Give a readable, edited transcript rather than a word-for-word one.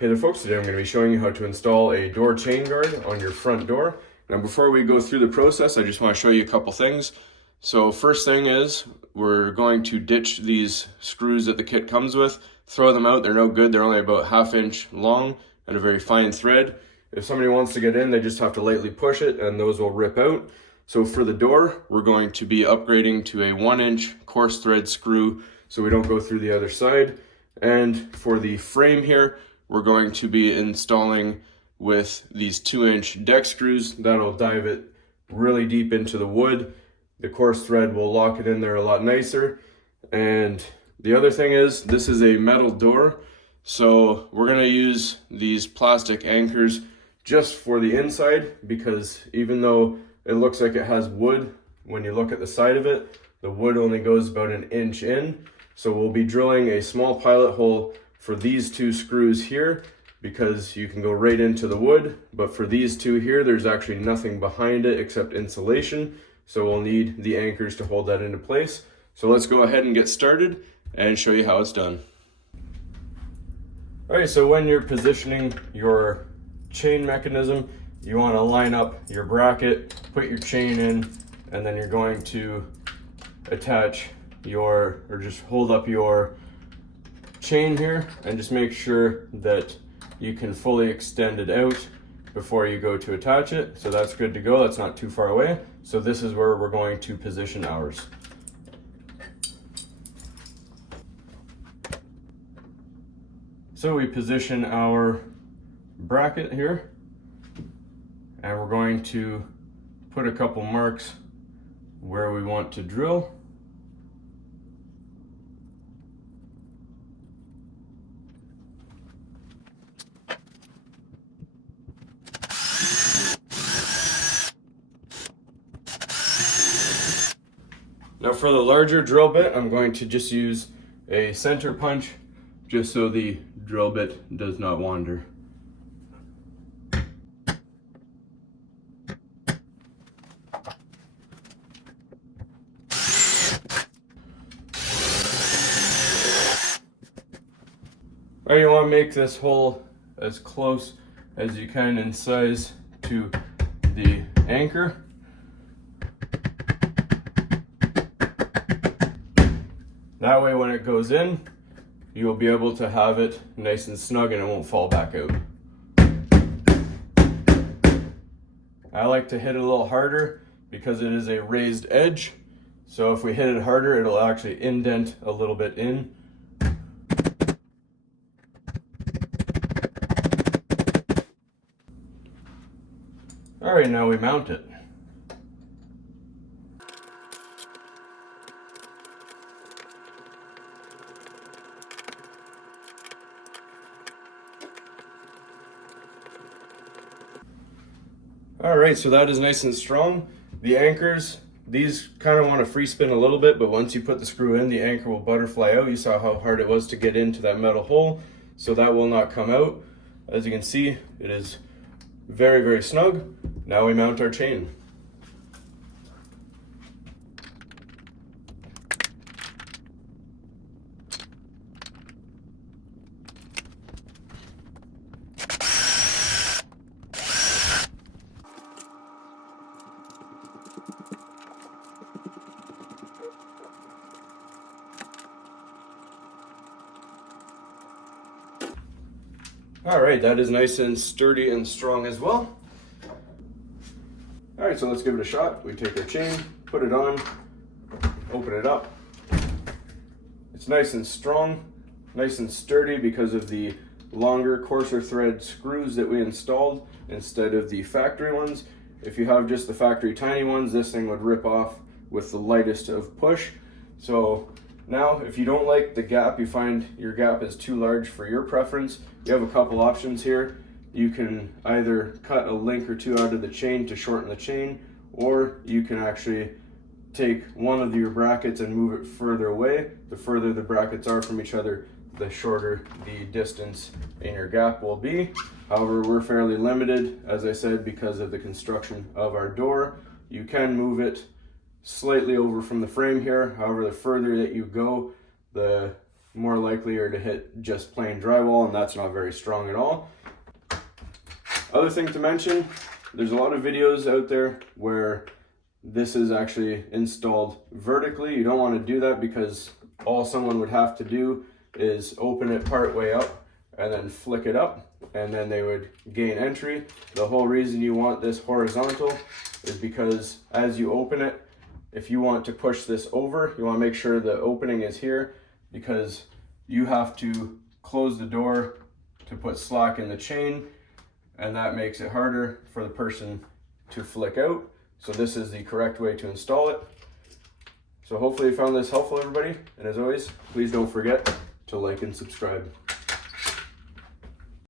Hey there folks, today I'm going to be showing you how to install a door chain guard on your front door. Now before we go through the process, I just want to show you a couple things. So first thing is, we're going to ditch these screws that the kit comes with, throw them out, they're no good, they're only about 1/2 inch long and a very fine thread. If somebody wants to get in, they just have to lightly push it and those will rip out. So for the door, we're going to be upgrading to a 1-inch coarse thread screw so we don't go through the other side. And for the frame here, we're going to be installing with these 2-inch deck screws. That'll dive it really deep into the wood. The coarse thread will lock it in there a lot nicer. And the other thing is, this is a metal door, so we're going to use these plastic anchors just for the inside, because even though it looks like it has wood, when you look at the side of it, the wood only goes about 1 inch in. So we'll be drilling a small pilot hole for these 2 screws here, because you can go right into the wood, but for these 2 here, there's actually nothing behind it except insulation, so we'll need the anchors to hold that into place. So let's go ahead and get started and show you how it's done. Alright, so when you're positioning your chain mechanism, you want to line up your bracket, put your chain in, and then you're going to attach or just hold up your chain here and just make sure that you can fully extend it out before you go to attach it. So that's good to go, that's not too far away. So this is where we're going to position ours. So we position our bracket here and we're going to put a couple marks where we want to drill. Now for the larger drill bit, I'm going to just use a center punch just so the drill bit does not wander. Now you want to make this hole as close as you can in size to the anchor. That way when it goes in, you'll be able to have it nice and snug and it won't fall back out. I like to hit it a little harder because it is a raised edge. So if we hit it harder, it'll actually indent a little bit in. All right, now we mount it. All right, so that is nice and strong. The anchors, these kind of want to free spin a little bit, but once you put the screw in, the anchor will butterfly out. You saw how hard it was to get into that metal hole, so that will not come out. As you can see, it is very, very snug. Now we mount our chain. All right, that is nice and sturdy and strong as well. All right, so let's give it a shot. We take our chain, put it on, open it up. It's nice and strong, nice and sturdy because of the longer, coarser thread screws that we installed instead of the factory ones. If you have just the factory tiny ones, this thing would rip off with the lightest of push. So now, if you don't like the gap, you find your gap is too large for your preference, you have a couple options here. You can either cut a link or 2 out of the chain to shorten the chain, or you can actually take one of your brackets and move it further away. The further the brackets are from each other, the shorter the distance in your gap will be. However, we're fairly limited, as I said, because of the construction of our door. You can move it slightly over from the frame here. However, the further that you go, the more likely are to hit just plain drywall, and that's not very strong at all. Other thing to mention, there's a lot of videos out there where this is actually installed vertically. You don't want to do that because all someone would have to do is open it part way up and then flick it up, and then they would gain entry. The whole reason you want this horizontal is because as you open it, if you want to push this over, you want to make sure the opening is here, because you have to close the door to put slack in the chain, and that makes it harder for the person to flick out. So this is the correct way to install it. So hopefully you found this helpful, everybody. And as always, please don't forget to like and subscribe.